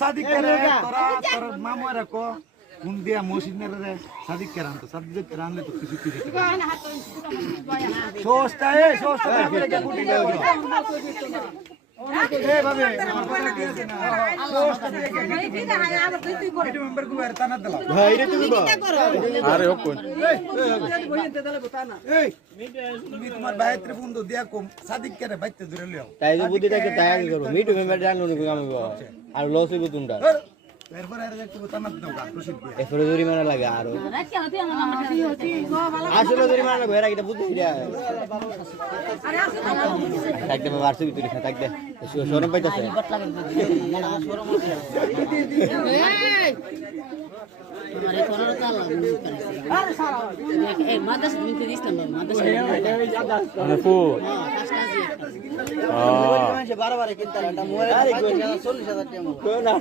সাদিক করে তোরা তোর মামা রাখো কোন দিয়া মসজিদের রে সাদিক করে আনতো সাদিক করে আনলে তো কিছু কি দিতে সোস্তা করে কে গুটি দাও এ ভাবে আমার কথা কি আছে না সোস্তা থেকে মিটি মেম্বার কো এর তানা দিলা ভাই রে তুমি বা আরে ও কোন এই তুমি তোমার বাইরে বন্ধু দিয়া কম সাদিক করে বাইতে ধরে লিও তাই যে বুদ্ধিটাকে তাই আগে করো মিটি মেম্বার জানো নি আমি আর লস হইব তোমরা এরপর আর একটু তানা দাও রশিদ দিয়া এফরে জরিমানা লাগে আরো আসলে জরিমানা লাগে এরা এটা বুদ্ধি দিয়া থাকতে বারসি ভিতরে থাকতে শরম পাইতাছে তোমারে করার তালা আরে সারা এই মাদ্রাসা মিনতে দিছলাম মাদ্রাসা মানে ফু কাজটা যে মানুষ বারবার কিনতে মোবাইল 40,000 টাকা